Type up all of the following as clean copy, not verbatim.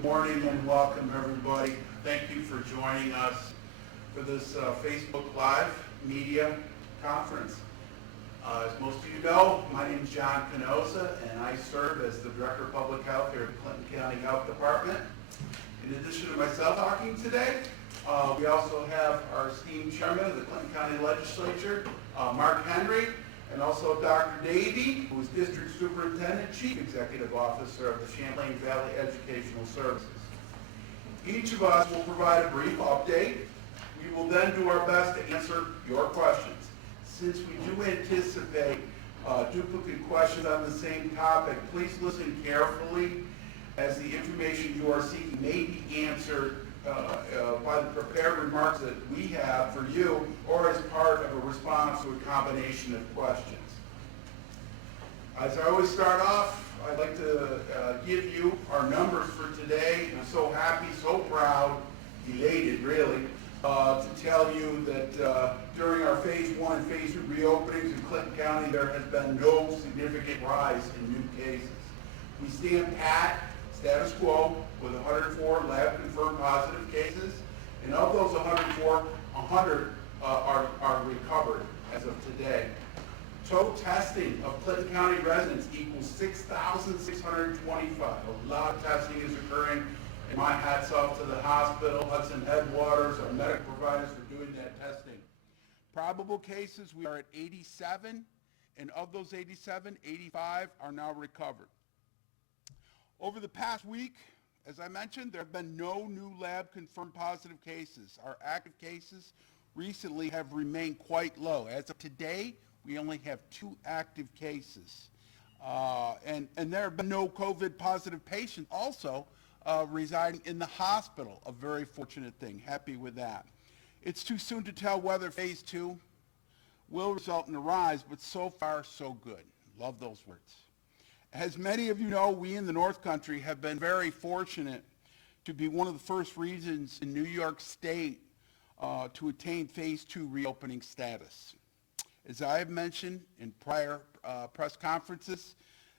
Good morning and welcome everybody. Thank you for joining us for this Facebook Live media conference. As most of you know, my name is John Canosa and I serve as the Director of Public Health here at Clinton County Health Department. In addition to myself talking today, we also have our esteemed Chairman of the Clinton County Legislature, Mark Henry, and also Dr. Davey, who is District Superintendent, Chief Executive Officer of the Champlain Valley Educational Services. Each of us will provide a brief update. We will then do our best to answer your questions. Since we do anticipate duplicate questions on the same topic, please listen carefully as the information you are seeking may be answered by the prepared remarks that we have for you or as part of a response to a combination of questions. As I always start off, I'd like to give you our numbers for today. I'm so happy, so proud, elated really, to tell you that during our Phase 1 and Phase 2 reopenings in Clinton County, there has been no significant rise in new cases. We stand pat, status quo, with 104 lab-confirmed positive cases, and of those 104, 100 are recovered as of today. Total testing of Clinton County residents equals 6,625. A lot of testing is occurring, and my hat's off to the hospital, Hudson Headwaters, our medical providers for doing that testing. Probable cases, we are at 87, and of those 87, 85 are now recovered. Over the past week, as I mentioned, there have been no new lab-confirmed positive cases. Our active cases recently have remained quite low. As of today, we only have 2 active cases. And there have been no COVID-positive patients also residing in the hospital, a very fortunate thing. Happy with that. It's too soon to tell whether Phase 2 will result in a rise, but so far, so good. Love those words. As many of you know, we in the North Country have been very fortunate to be one of the first regions in New York State to attain Phase 2 reopening status. As I have mentioned in prior press conferences,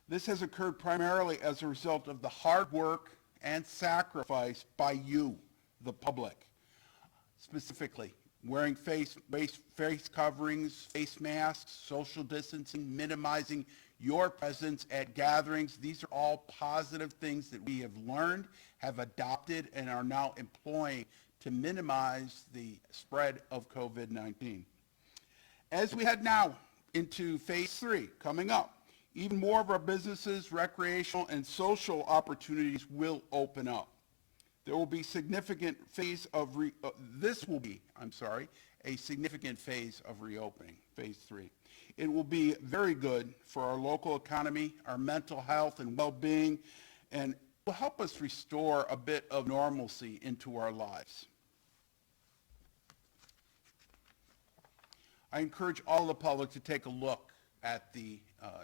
this has occurred primarily as a result of the hard work and sacrifice by you, the public. Specifically, wearing face coverings, face masks, social distancing, minimizing your presence at gatherings. These are all positive things that we have learned, have adopted, and are now employing to minimize the spread of COVID-19. As we head now into Phase 3 coming up, even more of our businesses, recreational, and social opportunities will open up. There will be significant phase of a significant phase of reopening, Phase 3. It will be very good for our local economy, our mental health and well-being, and will help us restore a bit of normalcy into our lives. I encourage all the public to take a look at the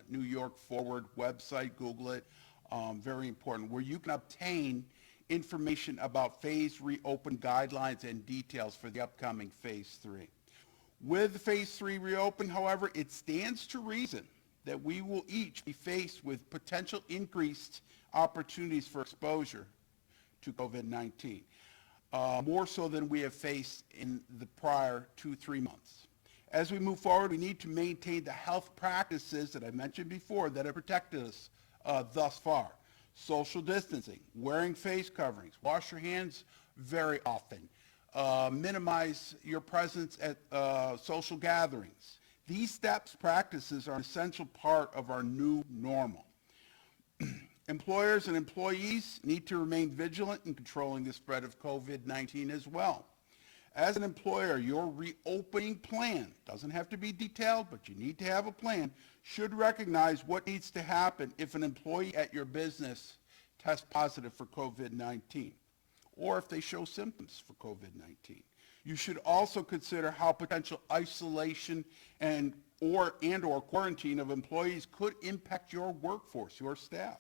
New York Forward website, Google it, very important, where you can obtain information about phase reopen guidelines and details for the upcoming Phase 3. With the Phase 3 reopen, however, it stands to reason that we will each be faced with potential increased opportunities for exposure to COVID-19, more so than we have faced in the prior 2-3 months. As we move forward, we need to maintain the health practices that I mentioned before that have protected us thus far. Social distancing, wearing face coverings, wash your hands very often, minimize your presence at social gatherings. These practices are an essential part of our new normal. Employers and employees need to remain vigilant in controlling the spread of COVID-19 as well. As an employer, your reopening plan, doesn't have to be detailed, but you need to have a plan, should recognize what needs to happen if an employee at your business tests positive for COVID-19, or if they show symptoms for COVID-19. You should also consider how potential isolation and or quarantine of employees could impact your workforce, your staff.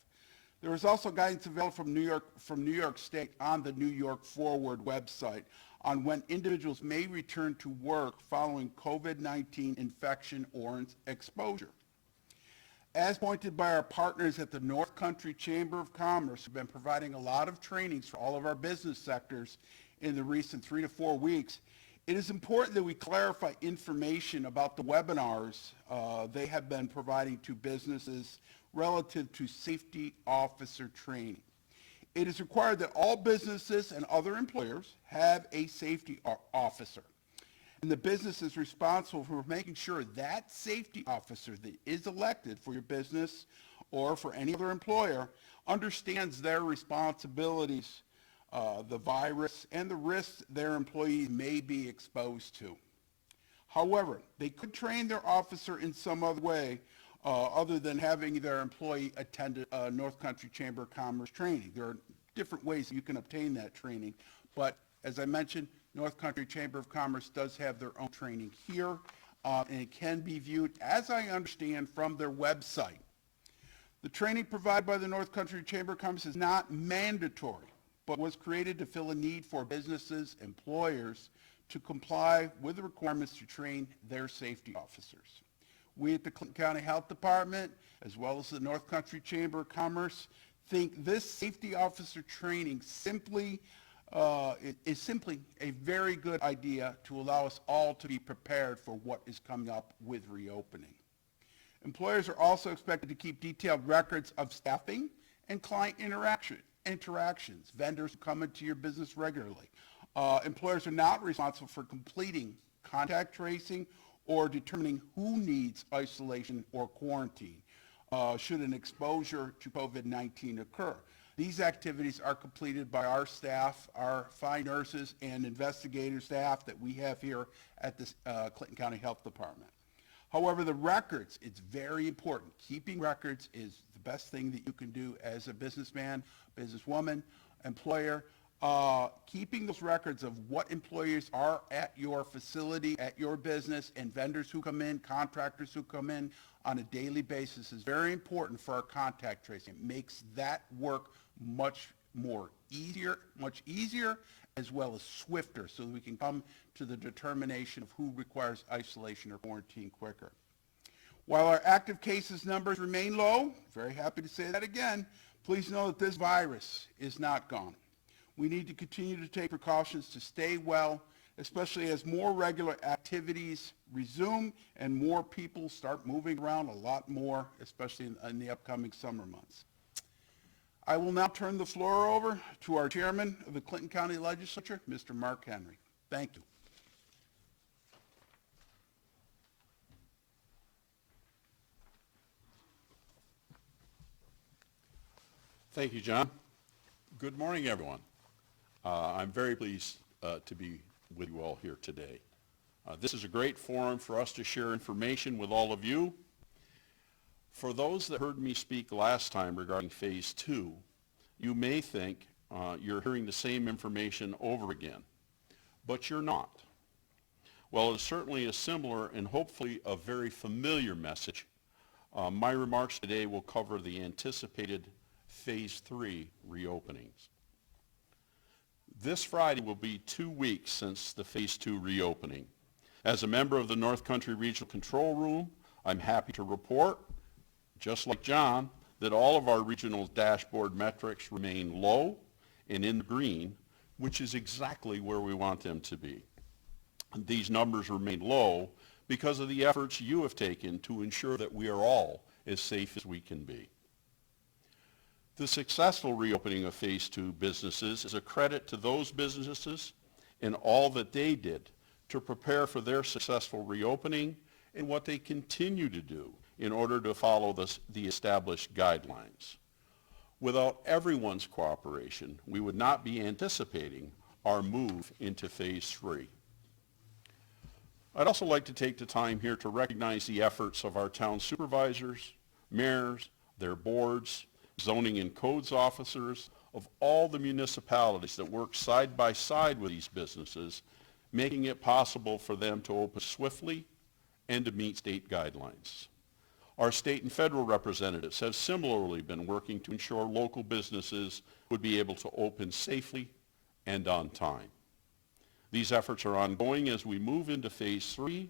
There is also guidance available from New York State on the New York Forward website on when individuals may return to work following COVID-19 infection or exposure. As pointed by our partners at the North Country Chamber of Commerce, who've been providing a lot of trainings for all of our business sectors in the recent 3 to 4 weeks, it is important that we clarify information about the webinars they have been providing to businesses relative to safety officer training. It is required that all businesses and other employers have a safety officer. And the business is responsible for making sure that safety officer that is elected for your business or for any other employer understands their responsibilities, the virus, and the risks their employees may be exposed to. However, they could train their officer in some other way other than having their employee attend North Country Chamber of Commerce training. There are different ways you can obtain that training, but as I mentioned, North Country Chamber of Commerce does have their own training here, and it can be viewed, as I understand, from their website. The training provided by the North Country Chamber of Commerce is not mandatory, but was created to fill a need for businesses, employers, to comply with the requirements to train their safety officers. We at the Clinton County Health Department, as well as the North Country Chamber of Commerce, think this safety officer training is simply a very good idea to allow us all to be prepared for what is coming up with reopening. Employers are also expected to keep detailed records of staffing and client interactions, vendors who come into your business regularly. Employers are not responsible for completing contact tracing or determining who needs isolation or quarantine should an exposure to COVID-19 occur. These activities are completed by our staff, our fine nurses and investigator staff that we have here at the Clinton County Health Department. However, the records, it's very important. Keeping records is the best thing that you can do as a businessman, businesswoman, employer. Keeping those records of what employees are at your facility, at your business, and vendors who come in, contractors who come in on a daily basis is very important for our contact tracing. It makes that work much easier, as well as swifter, so that we can come to the determination of who requires isolation or quarantine quicker. While our active cases numbers remain low, very happy to say that again, please know that this virus is not gone. We need to continue to take precautions to stay well, especially as more regular activities resume and more people start moving around a lot more, especially in the upcoming summer months. I will now turn the floor over to our chairman of the Clinton County Legislature, Mr. Mark Henry. Thank you. Thank you, John. Good morning, everyone. I'm very pleased to be with you all here today. This is a great forum for us to share information with all of you. For those that heard me speak last time regarding Phase 2, you may think you're hearing the same information over again, but you're not. While it's certainly a similar and hopefully a very familiar message, my remarks today will cover the anticipated Phase 3 reopenings. This Friday will be 2 weeks since the Phase 2 reopening. As a member of the North Country Regional Control Room, I'm happy to report, just like John, that all of our regional dashboard metrics remain low and in the green, which is exactly where we want them to be. These numbers remain low because of the efforts you have taken to ensure that we are all as safe as we can be. The successful reopening of Phase 2 businesses is a credit to those businesses and all that they did to prepare for their successful reopening and what they continue to do in order to follow the established guidelines. Without everyone's cooperation, we would not be anticipating our move into Phase 3. I'd also like to take the time here to recognize the efforts of our town supervisors, mayors, their boards, zoning and codes officers of all the municipalities that work side by side with these businesses, making it possible for them to open swiftly and to meet state guidelines. Our state and federal representatives have similarly been working to ensure local businesses would be able to open safely and on time. These efforts are ongoing as we move into Phase 3,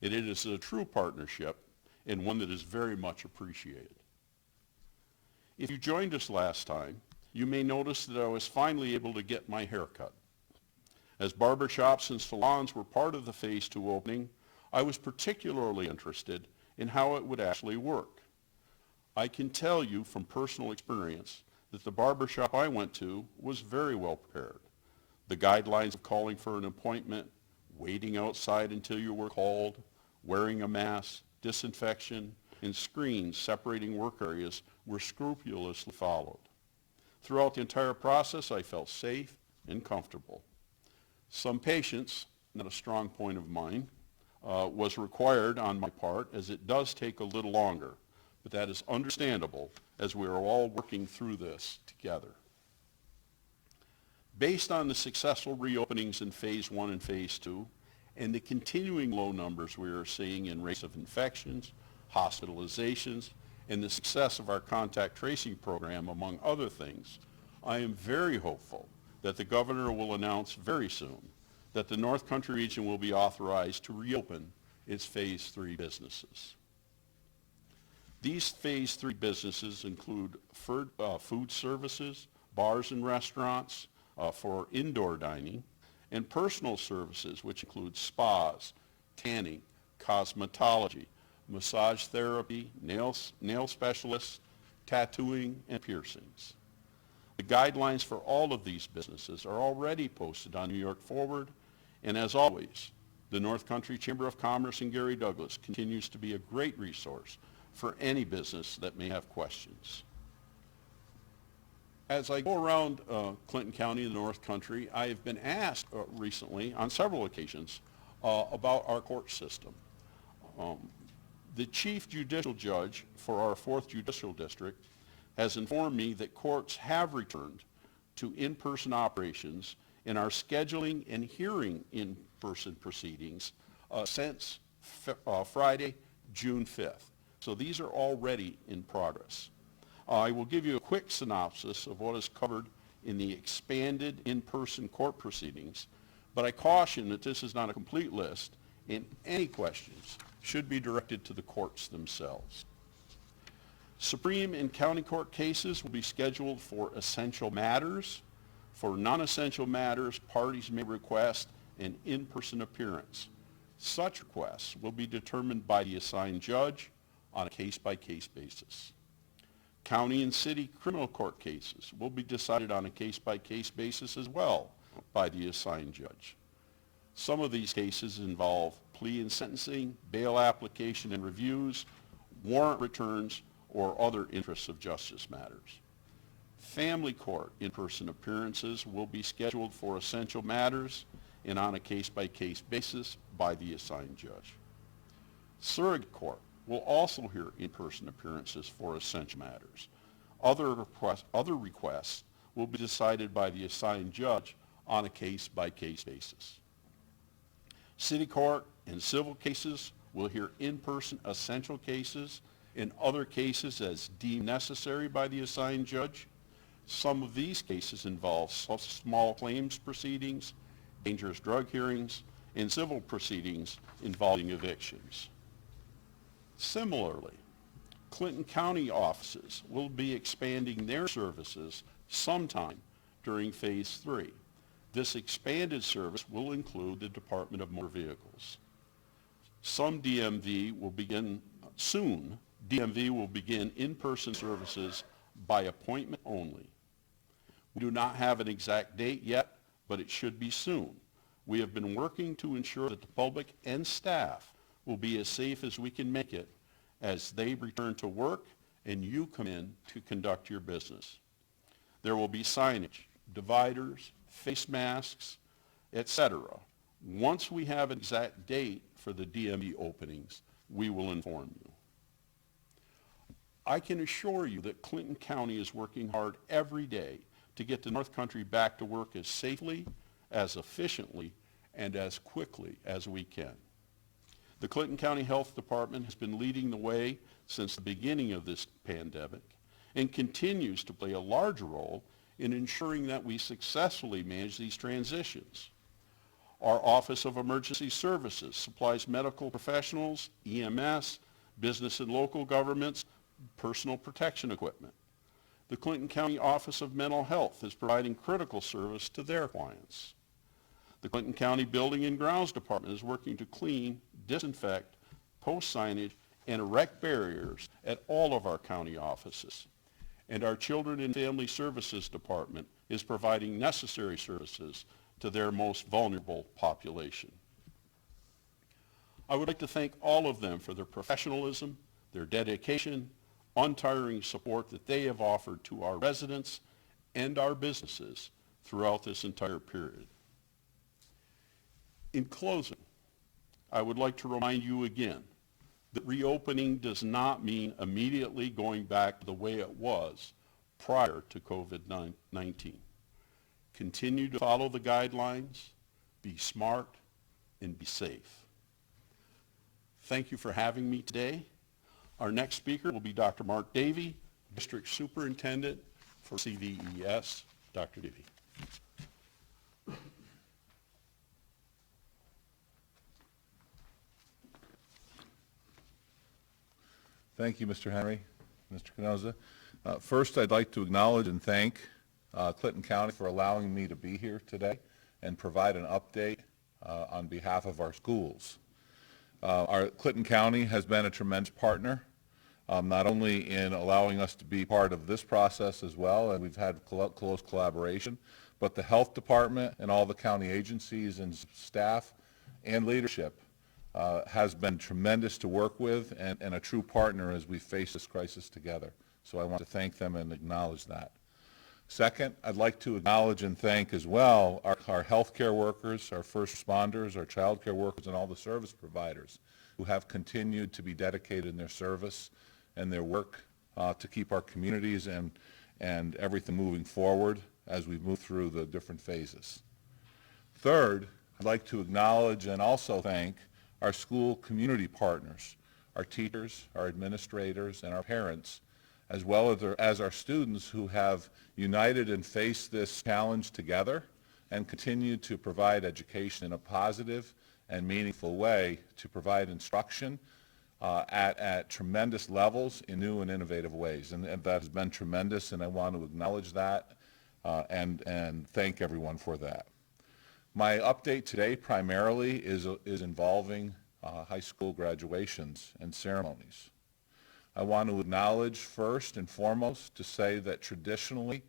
and it is a true partnership and one that is very much appreciated. If you joined us last time, you may notice that I was finally able to get my hair cut. As barbershops and salons were part of the Phase 2 opening, I was particularly interested in how it would actually work. I can tell you from personal experience that the barbershop I went to was very well prepared. The guidelines of calling for an appointment, waiting outside until you were called, wearing a mask, disinfection, and screens separating work areas were scrupulously followed. Throughout the entire process, I felt safe and comfortable. Some patience, not a strong point of mine, was required on my part, as it does take a little longer, but that is understandable as we are all working through this together. Based on the successful reopenings in Phase 1 and Phase 2, and the continuing low numbers we are seeing in rates of infections, hospitalizations, and the success of our contact tracing program, among other things, I am very hopeful that the governor will announce very soon that the North Country region will be authorized to reopen its Phase 3 businesses. These Phase 3 businesses include food services, bars and restaurants for indoor dining, and personal services, which include spas, tanning, cosmetology, massage therapy, nail specialists, tattooing, and piercings. The guidelines for all of these businesses are already posted on New York Forward, and as always, the North Country Chamber of Commerce in Gary Douglas continues to be a great resource for any business that may have questions. As I go around Clinton County and the North Country, I have been asked recently on several occasions about our court system. The Chief Judicial Judge for our 4th Judicial District has informed me that courts have returned to in-person operations and are scheduling and hearing in-person proceedings since Friday, June 5th. So these are already in progress. I will give you a quick synopsis of what is covered in the expanded in-person court proceedings, but I caution that this is not a complete list, and any questions should be directed to the courts themselves. Supreme and county court cases will be scheduled for essential matters. For non-essential matters, parties may request an in-person appearance. Such requests will be determined by the assigned judge on a case-by-case basis. County and city criminal court cases will be decided on a case-by-case basis as well by the assigned judge. Some of these cases involve plea and sentencing, bail application and reviews, warrant returns, or other interests of justice matters. Family court in-person appearances will be scheduled for essential matters and on a case-by-case basis by the assigned judge. Surrogate court will also hear in-person appearances for essential matters. Other requests will be decided by the assigned judge on a case-by-case basis. City court and civil cases will hear in-person essential cases and other cases as deemed necessary by the assigned judge. Some of these cases involve small claims proceedings, dangerous drug hearings, and civil proceedings involving evictions. Similarly, Clinton County offices will be expanding their services sometime during Phase 3. This expanded service will include the Department of Motor Vehicles. Some DMV will begin soon. DMV will begin in-person services by appointment only. We do not have an exact date yet, but it should be soon. We have been working to ensure that the public and staff will be as safe as we can make it as they return to work and you come in to conduct your business. There will be signage, dividers, face masks, etc. Once we have an exact date for the DMV openings, we will inform you. I can assure you that Clinton County is working hard every day to get the North Country back to work as safely, as efficiently, and as quickly as we can. The Clinton County Health Department has been leading the way since the beginning of this pandemic and continues to play a large role in ensuring that we successfully manage these transitions. Our Office of Emergency Services supplies medical professionals, EMS, business and local governments, personal protection equipment. The Clinton County Office of Mental Health is providing critical service to their clients. The Clinton County Building and Grounds Department is working to clean, disinfect, post signage, and erect barriers at all of our county offices. And our Children and Family Services Department is providing necessary services to their most vulnerable population. I would like to thank all of them for their professionalism, their dedication, untiring support that they have offered to our residents and our businesses throughout this entire period. In closing, I would like to remind you again that reopening does not mean immediately going back to the way it was prior to COVID-19. Continue to follow the guidelines, be smart, and be safe. Thank you for having me today. Our next speaker will be Dr. Mark Davey, District Superintendent for CVES. Dr. Davey. Thank you, Mr. Henry, Mr. Canosa. First, I'd like to acknowledge and thank Clinton County for allowing me to be here today and provide an update on behalf of our schools. Our Clinton County has been a tremendous partner, not only in allowing us to be part of this process as well, and we've had close collaboration, but the health department and all the county agencies and staff and leadership has been tremendous to work with and a true partner as we face this crisis together. So I want to thank them and acknowledge that. Second, I'd like to acknowledge and thank as well our healthcare workers, our first responders, our child care workers, and all the service providers who have continued to be dedicated in their service and their work to keep our communities and everything moving forward as we move through the different phases. Third, I'd like to acknowledge and also thank our school community partners, our teachers, our administrators, and our parents, as well as our students who have united and faced this challenge together and continue to provide education in a positive and meaningful way to provide instruction at tremendous levels in new and innovative ways. And that has been tremendous, and I want to acknowledge that and thank everyone for that. My update today primarily is involving high school graduations and ceremonies. I want to acknowledge first and foremost to say that traditionally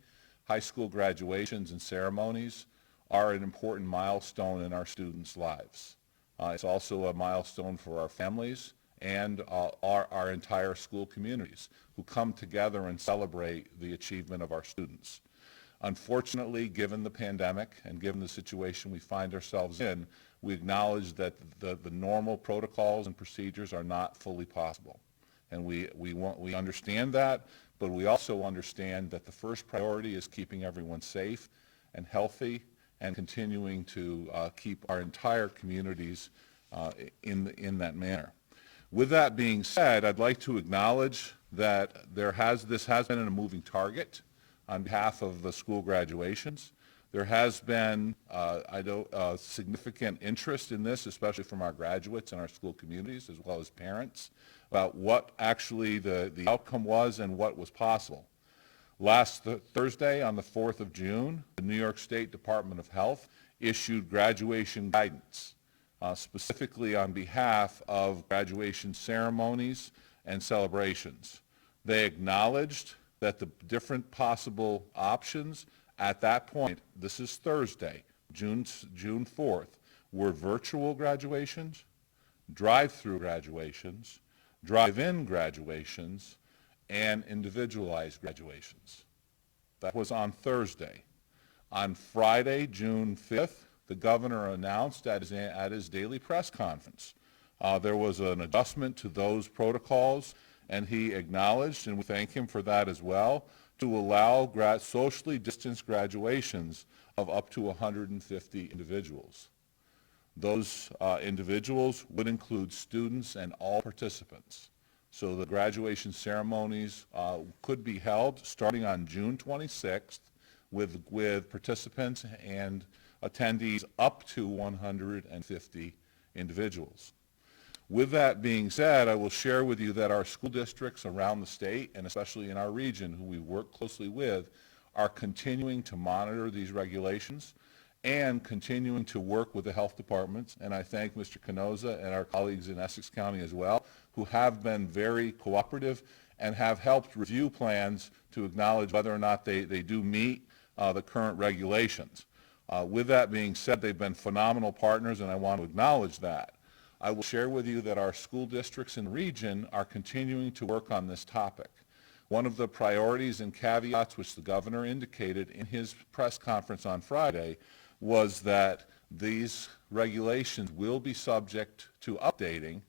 high school graduations and ceremonies are an important milestone in our students' lives. It's also a milestone for our families and our entire school communities who come together and celebrate the achievement of our students. Unfortunately, given the pandemic and given the situation we find ourselves in, we acknowledge that the normal protocols and procedures are not fully possible. And we understand that, but we also understand that the first priority is keeping everyone safe and healthy and continuing to keep our entire communities in that manner. With that being said, I'd like to acknowledge that this has been a moving target on behalf of the school graduations. There has been significant interest in this, especially from our graduates and our school communities, as well as parents, about what actually the outcome was and what was possible. Last Thursday, on the 4th of June, the New York State Department of Health issued graduation guidance, specifically on behalf of graduation ceremonies and celebrations. They acknowledged that the different possible options at that point, this is Thursday, June 4th, were virtual graduations, drive-through graduations, drive-in graduations, and individualized graduations. That was on Thursday. On Friday, June 5th, the governor announced at his daily press conference there was an adjustment to those protocols, and he acknowledged, and we thank him for that as well, to allow socially distanced graduations of up to 150 individuals. Those individuals would include students and all participants. So the graduation ceremonies could be held starting on June 26th with participants and attendees up to 150 individuals. With that being said, I will share with you that our school districts around the state, and especially in our region, who we work closely with, are continuing to monitor these regulations and continuing to work with the health departments. And I thank Mr. Canosa and our colleagues in Essex County as well, who have been very cooperative and have helped review plans to acknowledge whether or not they do meet the current regulations. With that being said, they've been phenomenal partners, and I want to acknowledge that. I will share with you that our school districts in the region are continuing to work on this topic. One of the priorities and caveats which the governor indicated in his press conference on Friday was that these regulations will be subject to updating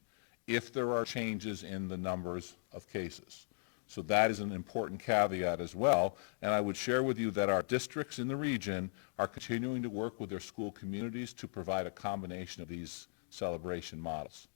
if there are changes in the numbers of cases. So that is an important caveat as well. And I would share with you that our districts in the region are continuing to work with their school communities to provide a combination of these celebration models.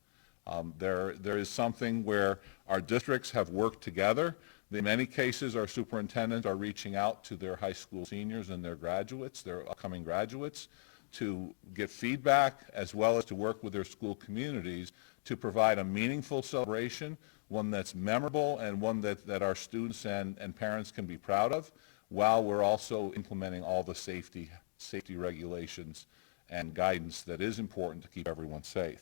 There is something where our districts have worked together. In many cases, our superintendents are reaching out to their high school seniors and their graduates, their upcoming graduates, to get feedback as well as to work with their school communities to provide a meaningful celebration, one that's memorable and one that our students and parents can be proud of, while we're also implementing all the safety regulations and guidance that is important to keep everyone safe.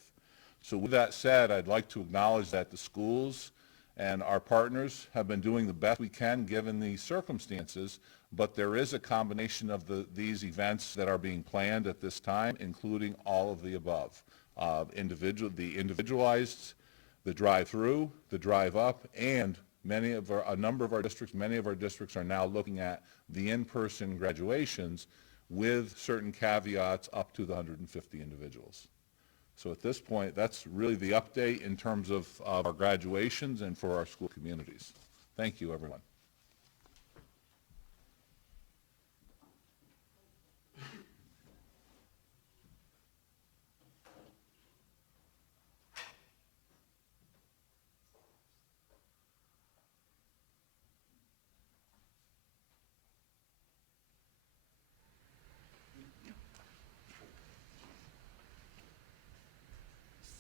So with that said, I'd like to acknowledge that the schools and our partners have been doing the best we can given the circumstances, but there is a combination of these events that are being planned at this time, including all of the above. The individualized, the drive-through, the drive-up, and many of our districts are now looking at the in-person graduations with certain caveats up to the 150 individuals. So at this point, that's really the update in terms of our graduations and for our school communities. Thank you, everyone.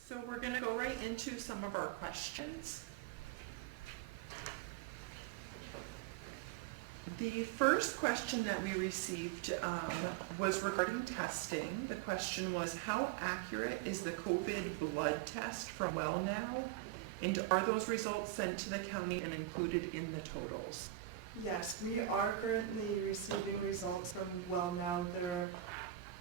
So we're going to go right into some of our questions. The first question that we received was regarding testing. The question was, how accurate is the COVID blood test from WellNow? And are those results sent to the county and included in the totals? Yes, we are currently receiving results from WellNow. There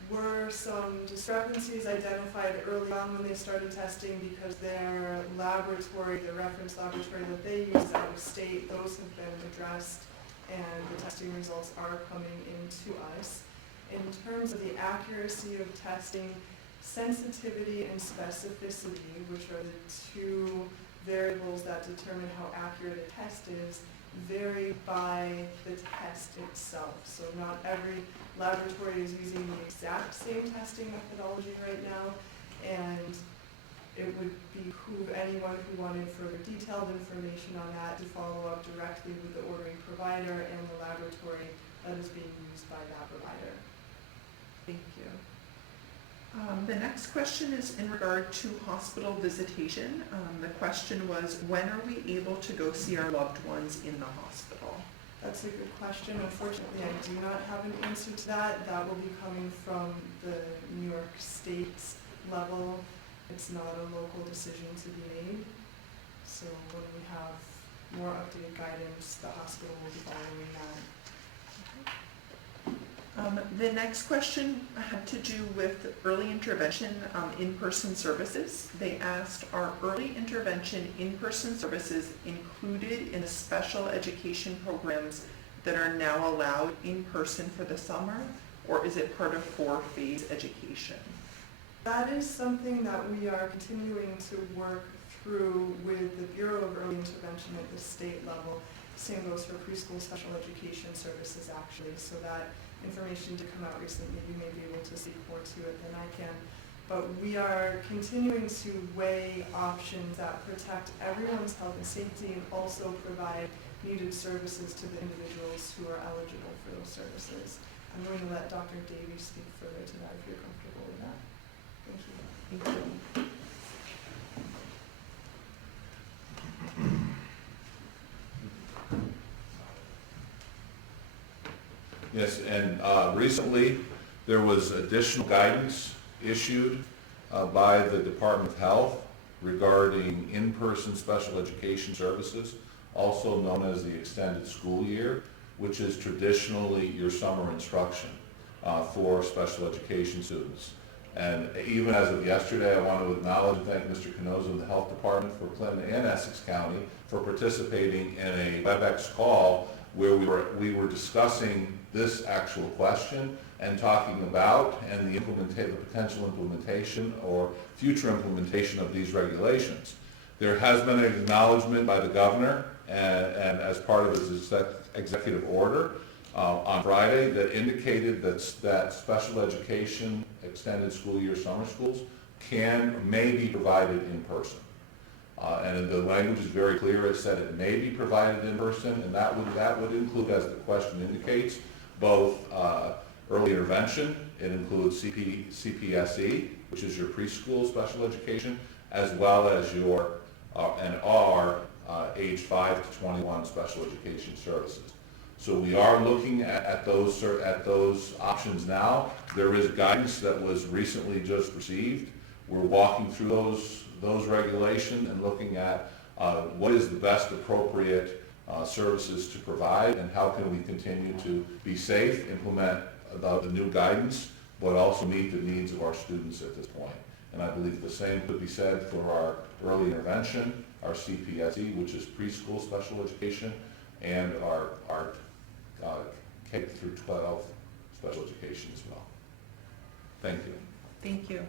were some discrepancies identified early on when they started testing because their laboratory, the reference laboratory that they use is out of state. Those have been addressed and the testing results are coming into us. In terms of the accuracy of testing, sensitivity and specificity, which are the two variables that determine how accurate a test is, vary by the test itself. So not every laboratory is using the exact same testing methodology right now, and it would behoove anyone who wanted further detailed information on that to follow up directly with the ordering provider and the laboratory that is being used by that provider. Thank you. The next question is in regard to hospital visitation. The question was, when are we able to go see our loved ones in the hospital? That's a good question. Unfortunately, I do not have an answer to that. That will be coming from the New York State's level. It's not a local decision to be made. So when we have more updated guidance, the hospital will be following that. The next question had to do with early intervention in-person services. They asked, are early intervention in-person services included in the special education programs that are now allowed in person for the summer, or is it part of 4-phase education? That is something that we are continuing to work through with the Bureau of Early Intervention at the state level. Same goes for preschool special education services, actually, so that information did come out recently. You may be able to speak more to it than I can. But we are continuing to weigh options that protect everyone's health and safety and also provide needed services to the individuals who are eligible for those services. I'm going to let Dr. Davies speak further to that if you're comfortable with that. Thank you. Thank you. Yes, and recently, there was additional guidance issued by the Department of Health regarding in-person special education services, also known as the extended school year, which is traditionally your summer instruction for special education students. And even as of yesterday, I want to acknowledge and thank Mr. Canoza and the Health Department for Clinton and Essex County for participating in a WebEx call where we were discussing this actual question and talking about and the potential implementation or future implementation of these regulations. There has been an acknowledgement by the governor and as part of his executive order on Friday that indicated that special education, extended school year summer schools may be provided in person. And the language is very clear. It said it may be provided in person, and that would include, as the question indicates, both early intervention. It includes CPSE, which is your preschool special education, as well as your age 5 to 21 special education services. So we are looking at those options now. There is guidance that was recently just received. We're walking through those regulations and looking at what is the best appropriate services to provide and how can we continue to be safe, implement the new guidance, but also meet the needs of our students at this point. And I believe the same could be said for our early intervention, our CPSE, which is preschool special education, and our K through 12 special education as well. Thank you. Thank you.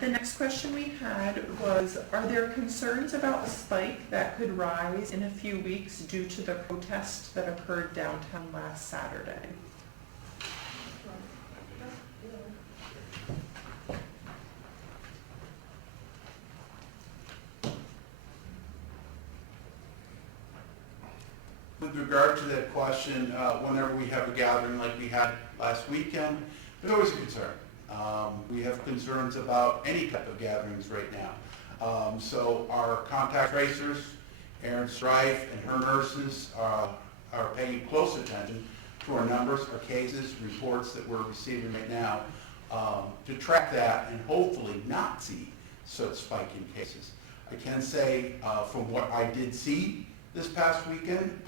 The next question we had was, are there concerns about a spike that could rise in a few weeks due to the protests that occurred downtown last Saturday? With regard to that question, whenever we have a gathering like we had last weekend, there's always a concern. We have concerns about any type of gatherings right now. So our contact tracers, Erin Strife and her nurses are paying close attention to our numbers, our cases, reports that we're receiving right now to track that and hopefully not see such spike in cases. I can say from what I did see this past weekend,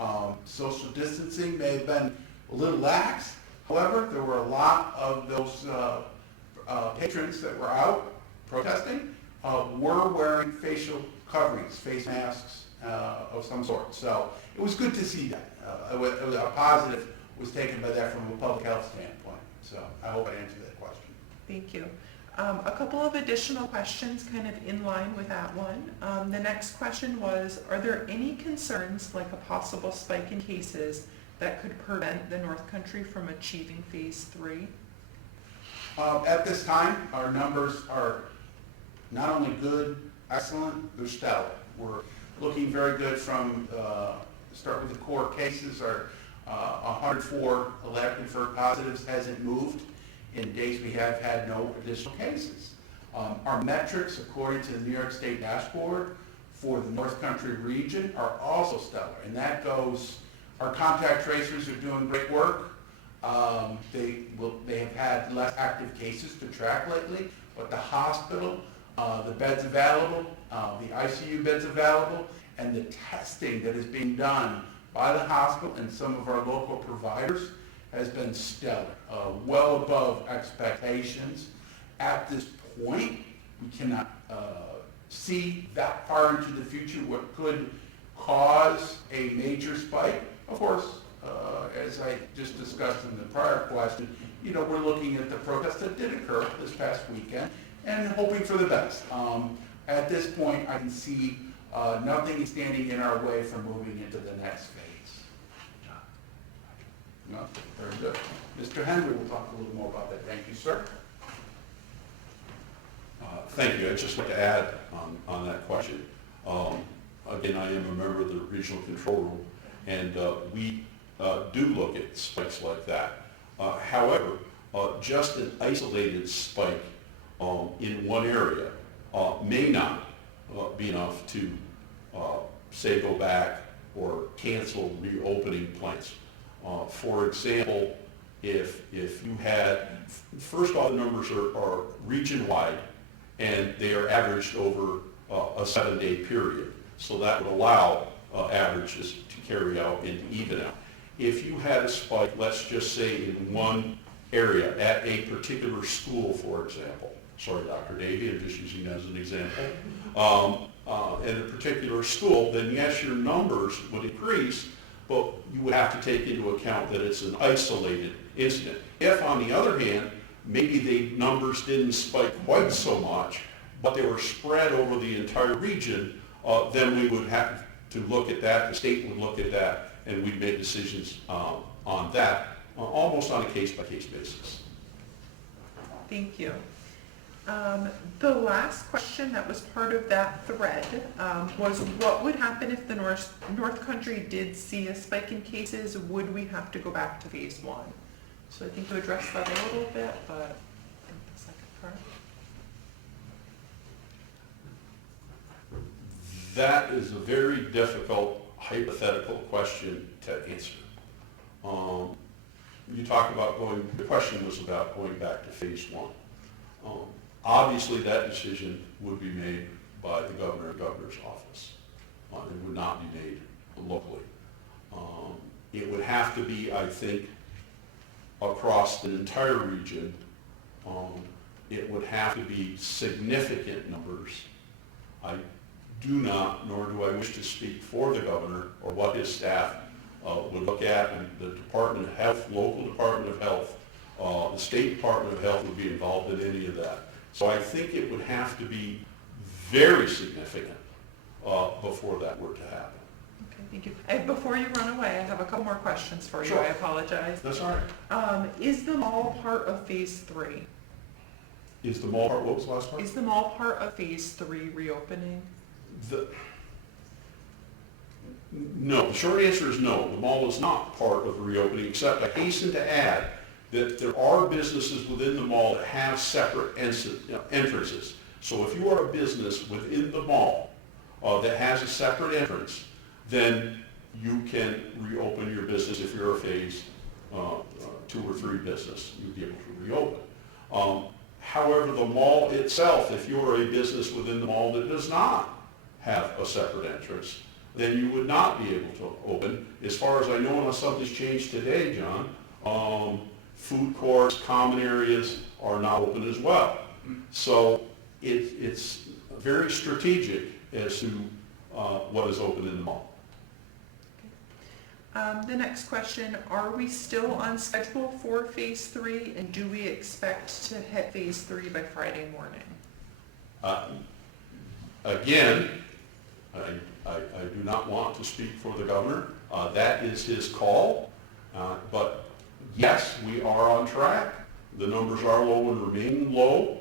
social distancing may have been a little lax. However, there were a lot of those patrons that were out protesting were wearing facial coverings, face masks of some sort. So it was good to see that. A positive was taken by that from a public health standpoint. So I hope I answered that question. Thank you. A couple of additional questions kind of in line with that one. The next question was, are there any concerns like a possible spike in cases that could prevent the North Country from achieving phase 3? At this time, our numbers are not only good, excellent, they're stellar. We're looking very good from, start with the core cases, our 104 lab confirmed positives hasn't moved in days we have had no additional cases. Our metrics, according to the New York State dashboard for the North Country region, are also stellar. And that goes, our contact tracers are doing great work. They have had less active cases to track lately, but the hospital, the beds available, the ICU beds available, and the testing that is being done by the hospital and some of our local providers has been stellar, well above expectations. At this point, we cannot see that far into the future what could cause a major spike. Of course, as I just discussed in the prior question, we're looking at the protests that did occur this past weekend and hoping for the best. At this point, I can see nothing standing in our way from moving into the next phase. No, very good. Mr. Henry will talk a little more about that. Thank you, sir. Thank you. I'd just like to add on that question. Again, I am a member of the regional control room, and we do look at spikes like that. However, just an isolated spike in one area may not be enough to say go back or cancel reopening plans. For example, if you had, first off, the numbers are region-wide, and they are averaged over a 7-day period. So that would allow averages to carry out and even out. If you had a spike, let's just say in one area, at a particular school, for example, sorry, Dr. Davey, I'm just using that as an example, at a particular school, then yes, your numbers would increase, but you would have to take into account that it's an isolated incident. If, on the other hand, maybe the numbers didn't spike quite so much, but they were spread over the entire region, then we would have to look at that, the state would look at that, and we'd make decisions on that, almost on a case-by-case basis. Thank you. The last question that was part of that thread was what would happen if the North Country did see a spike in cases? Would we have to go back to phase 1? So I think you addressed that a little bit, but I think the second part. That is a very difficult hypothetical question to answer. You talk about the question was about going back to phase 1. Obviously, that decision would be made by the governor and governor's office. It would not be made locally. It would have to be, I think, across the entire region. It would have to be significant numbers. I do not, nor do I wish to speak for the governor or what his staff would look at, and the Department of Health, local Department of Health, the State Department of Health would be involved in any of that. So I think it would have to be very significant before that were to happen. Okay, thank you. Before you run away, I have a couple more questions for you. Sure. I apologize. That's all right. Is the mall part of phase 3? Is the mall part, what was the last part? Is the mall part of phase 3 reopening? No, the short answer is no. The mall is not part of the reopening, except I hasten to add that there are businesses within the mall that have separate entrances. So if you are a business within the mall that has a separate entrance, then you can reopen your business. If you're a phase 2 or 3 business, you'd be able to reopen. However, the mall itself, if you're a business within the mall that does not have a separate entrance, then you would not be able to open. As far as I know, unless something's changed today, John, food courts, common areas are not open as well. So it's very strategic as to what is open in the mall. The next question, are we still on schedule for phase 3, and do we expect to hit phase 3 by Friday morning? Again, I do not want to speak for the governor. That is his call. But yes, we are on track. The numbers are low and remain low.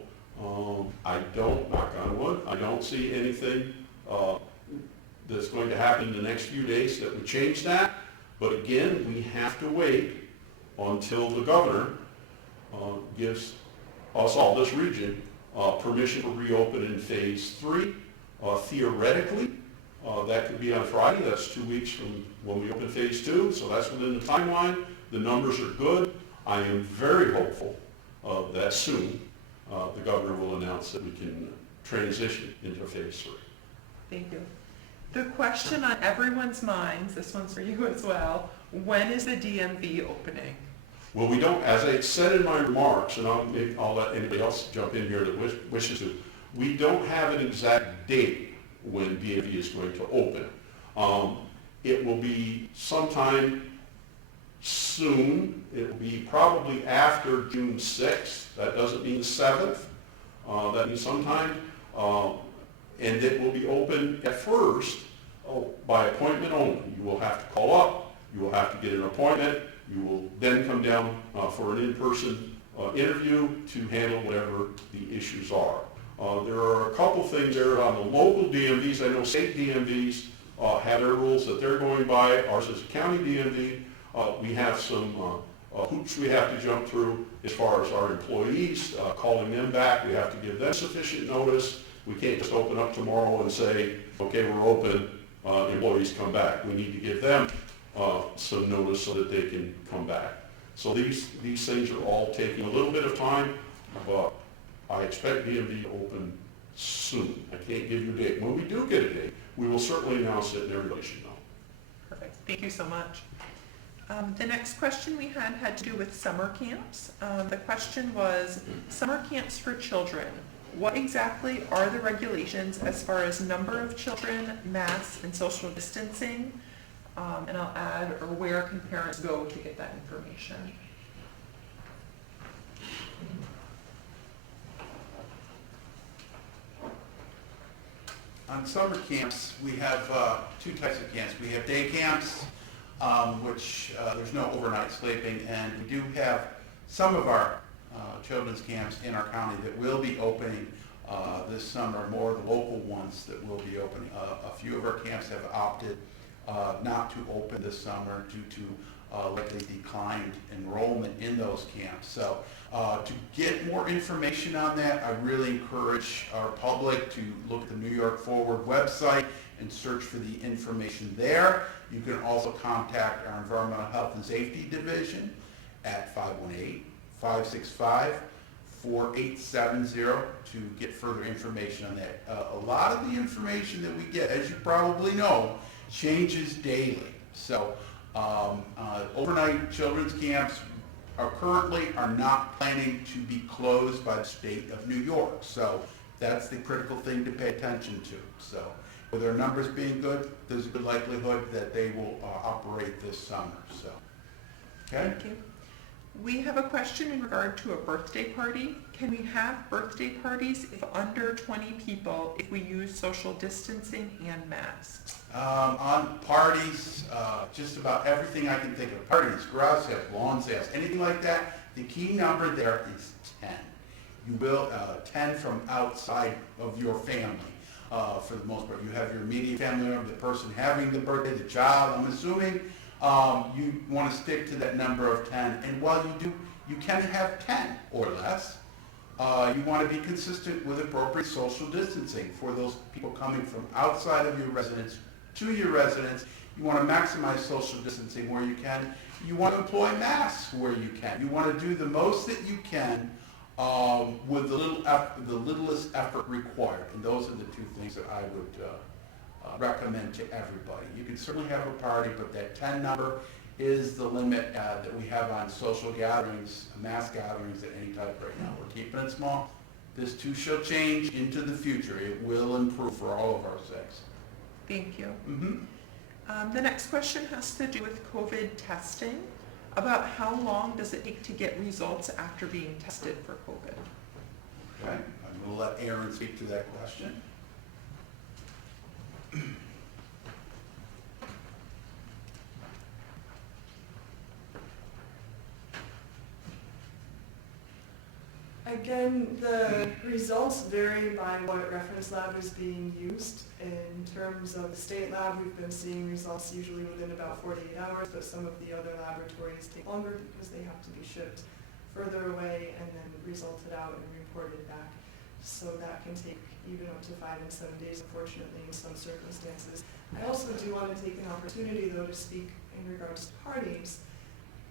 I don't, knock on wood, I don't see anything that's going to happen in the next few days that would change that. But again, we have to wait until the governor gives us all, this region, permission to reopen in phase 3. Theoretically, that could be on Friday. That's 2 weeks from when we open phase 2, so that's within the timeline. The numbers are good. I am very hopeful that soon the governor will announce that we can transition into phase 3. Thank you. The question on everyone's minds, this one's for you as well, when is the DMV opening? Well, we don't, as I said in my remarks, and I'll let anybody else jump in here that wishes to, we don't have an exact date when DMV is going to open. It will be sometime soon. It will be probably after June 6th. That doesn't mean the 7th. That means sometime. And it will be open at first by appointment only. You will have to call up. You will have to get an appointment. You will then come down for an in-person interview to handle whatever the issues are. There are a couple things there on the local DMVs. I know state DMVs have their rules that they're going by. Ours is a county DMV. We have some hoops we have to jump through as far as our employees, calling them back. We have to give them sufficient notice. We can't just open up tomorrow and say, okay, we're open, employees come back. We need to give them some notice so that they can come back. So these things are all taking a little bit of time, but I expect DMV to open soon. I can't give you a date. When we do get a date, we will certainly announce it and everybody should know. Perfect, thank you so much. The next question we had to do with summer camps. The question was, summer camps for children. What exactly are the regulations as far as number of children, masks, and social distancing? And I'll add, or where can parents go to get that information? On summer camps, we have two types of camps. We have day camps, which there's no overnight sleeping, and we do have some of our children's camps in our county that will be opening this summer, more of the local ones that will be opening. A few of our camps have opted not to open this summer due to likely declined enrollment in those camps. So to get more information on that, I really encourage our public to look at the New York Forward website and search for the information there. You can also contact our Environmental Health and Safety Division at 518-565-4870 to get further information on that. A lot of the information that we get, as you probably know, changes daily. So overnight children's camps currently are not planning to be closed by the state of New York. So that's the critical thing to pay attention to. So with their numbers being good, there's a good likelihood that they will operate this summer. So, okay. Thank you. We have a question in regard to a birthday party. Can we have birthday parties if under 20 people if we use social distancing and masks? On parties, just about everything I can think of. Parties, garage sales, lawn sales, anything like that. The key number there is 10. You will 10 from outside of your family. For the most part, you have your immediate family member, the person having the birthday, the child. I'm assuming you want to stick to that number of 10. And while you do, you can have 10 or less. You want to be consistent with appropriate social distancing for those people coming from outside of your residence to your residence. You want to maximize social distancing where you can. You want to employ masks where you can. You want to do the most that you can with the littlest effort required. And those are the two things that I would recommend to everybody. You can certainly have a party, but that 10 number is the limit that we have on social gatherings, mass gatherings at any type right now. We're keeping it small. This too shall change into the future. It will improve for all of our sakes. Thank you. Mm-hmm. The next question has to do with COVID testing. About how long does it take to get results after being tested for COVID? Okay, I'm going to let Aaron speak to that question. Again, the results vary by what reference lab is being used. In terms of the state lab, we've been seeing results usually within about 48 hours, but some of the other laboratories take longer because they have to be shipped further away and then resulted out and reported back. So that can take even up to 5 and 7 days, unfortunately, in some circumstances. I also do want to take an opportunity, though, to speak in regards to parties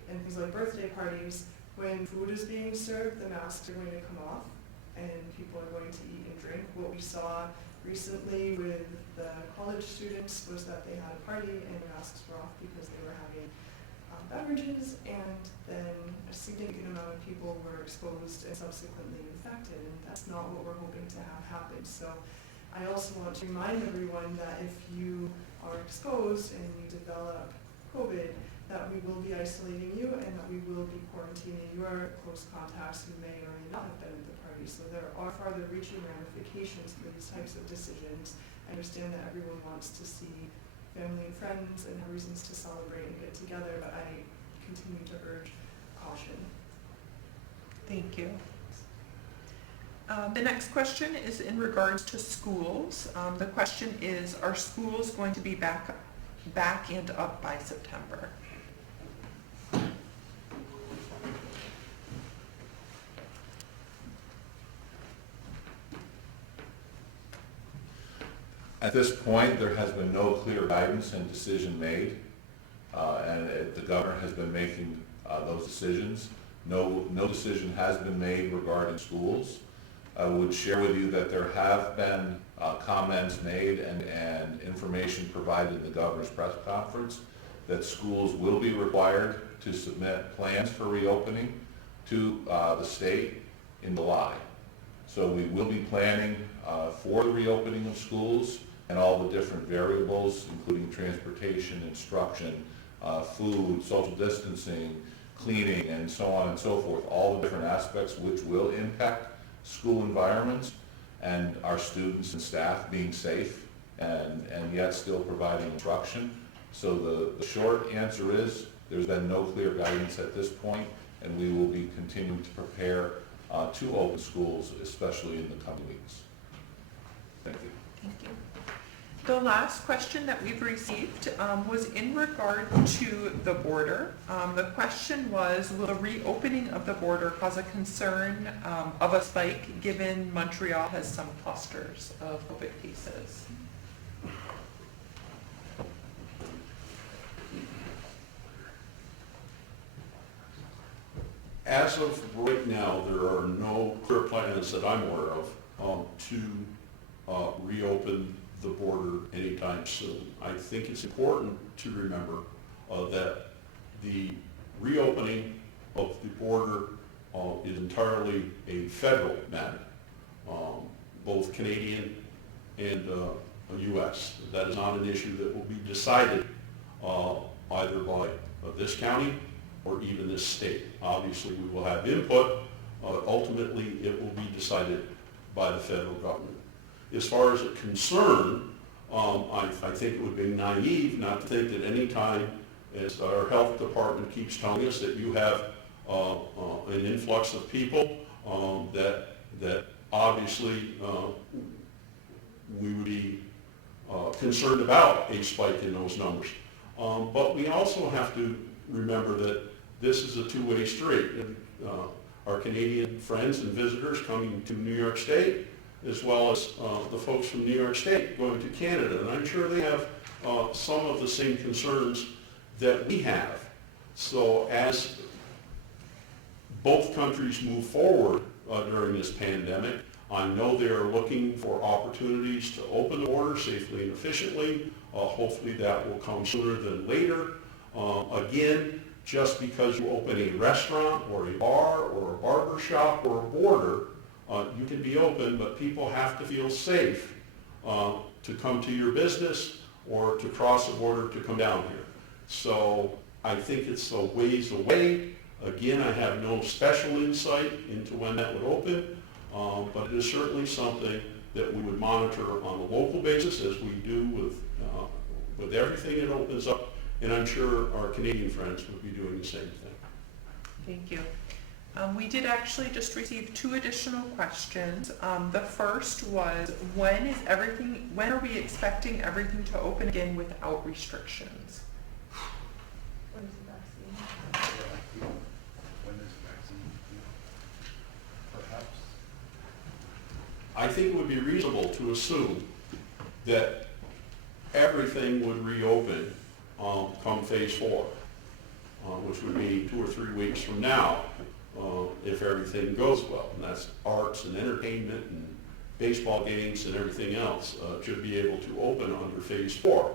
and things like birthday parties. When food is being served, the masks are going to come off and people are going to eat and drink. What we saw recently with the college students was that they had a party and the masks were off because they were having beverages, and then a significant amount of people were exposed and subsequently infected, and that's not what we're hoping to have happen. So I also want to remind everyone that if you are exposed and you develop COVID, that we will be isolating you and that we will be quarantining your close contacts who may or may not have been at the party. So there are farther reaching ramifications for these types of decisions. I understand that everyone wants to see family and friends and have reasons to celebrate and get together, but I continue to urge caution. Thank you. The next question is in regards to schools. The question is, are schools going to be back and up by September? At this point, there has been no clear guidance and decision made. The governor has been making those decisions. No decision has been made regarding schools. I would share with you that there have been comments made and information provided in the governor's press conference that schools will be required to submit plans for reopening to the state in July. So we will be planning for the reopening of schools and all the different variables, including transportation, instruction, food, social distancing, cleaning, and so on and so forth, all the different aspects which will impact school environments and our students and staff being safe and yet still providing instruction. So the short answer is there's been no clear guidance at this point, and we will be continuing to prepare to open schools, especially in the coming weeks. Thank you. Thank you. The last question that we've received was in regard to the border. The question was, will the reopening of the border cause a concern of a spike given Montreal has some clusters of COVID cases? As of right now, there are no clear plans that I'm aware of to reopen the border anytime soon. I think it's important to remember that the reopening of the border is entirely a federal matter, both Canadian and U.S. That is not an issue that will be decided either by this county or even this state. Obviously, we will have input. Ultimately, it will be decided by the federal government. As far as a concern, I think it would be naive not to think that any time, as our health department keeps telling us, that you have an influx of people, that obviously we would be concerned about a spike in those numbers. But we also have to remember that this is a two-way street. Our Canadian friends and visitors coming to New York State, as well as the folks from New York State going to Canada. And I'm sure they have some of the same concerns that we have. So as both countries move forward during this pandemic, I know they are looking for opportunities to open the border safely and efficiently. Hopefully that will come sooner than later. Again, just because you open a restaurant or a bar or a barber shop or a border, you can be open, but people have to feel safe to come to your business or to cross the border to come down here. So I think it's a ways away. Again, I have no special insight into when that would open, but it is certainly something that we would monitor on a local basis, as we do with everything that opens up, and I'm sure our Canadian friends would be doing the same thing. Thank you. We did actually just receive 2 additional questions. The first was, when are we expecting everything to open again without restrictions? When is the vaccine? When is the vaccine? Perhaps. I think it would be reasonable to assume that everything would reopen come phase 4, which would be 2 or 3 weeks from now, if everything goes well. And that's arts and entertainment and baseball games and everything else should be able to open under phase 4,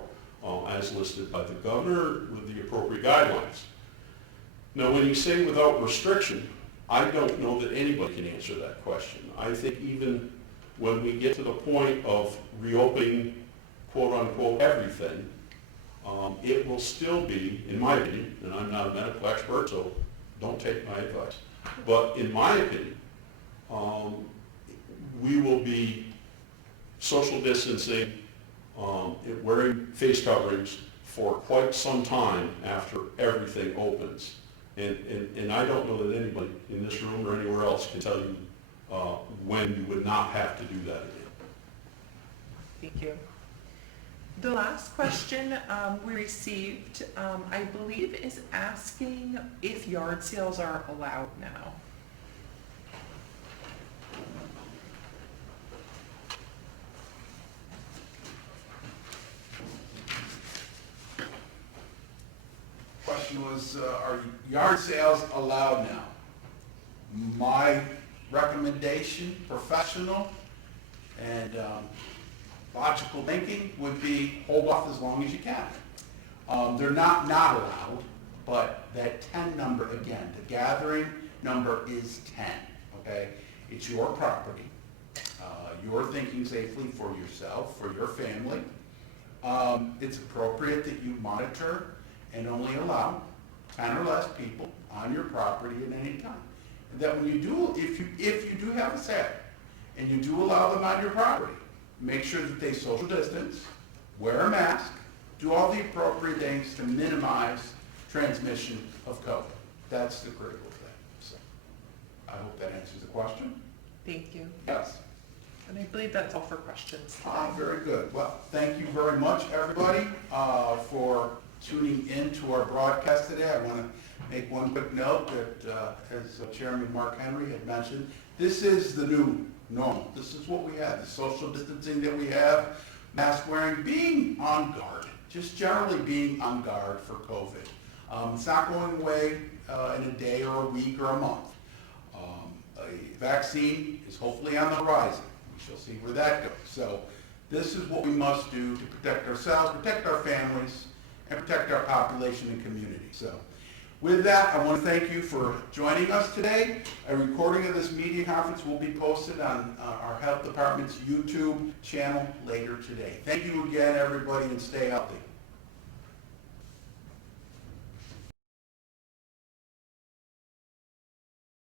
as listed by the governor with the appropriate guidelines. Now, when you say without restriction, I don't know that anybody can answer that question. I think even when we get to the point of reopening, quote unquote, everything, it will still be, in my opinion, and I'm not a medical expert, so don't take my advice, but in my opinion, we will be social distancing, wearing face coverings for quite some time after everything opens. And I don't know that anybody in this room or anywhere else can tell you when you would not have to do that again. Thank you. The last question we received, I believe, is asking if yard sales are allowed now. question was, are yard sales allowed now? My recommendation, professional and logical thinking, would be hold off as long as you can. They're not allowed, but that 10 number, again, the gathering number is 10, okay? It's your property. You're thinking safely for yourself, for your family. It's appropriate that you monitor and only allow 10 or less people on your property at any time. And that when you do, if you do have a sale and you do allow them on your property, make sure that they social distance, wear a mask, do all the appropriate things to minimize transmission of COVID. That's the critical thing. So I hope that answers the question. Thank you. Yes. And I believe that's all for questions today. Very good. Well, thank you very much, everybody, for tuning in to our broadcast today. I want to make one quick note that, as Chairman Mark Henry had mentioned, this is the new normal. This is what we have, the social distancing that we have, mask wearing, being on guard, just generally being on guard for COVID. It's not going away in a day or a week or a month. A vaccine is hopefully on the horizon. We shall see where that goes. So this is what we must do to protect ourselves, protect our families, and protect our population and community. So with that, I want to thank you for joining us today. A recording of this media conference will be posted on our Health Department's YouTube channel later today. Thank you again, everybody, and stay healthy.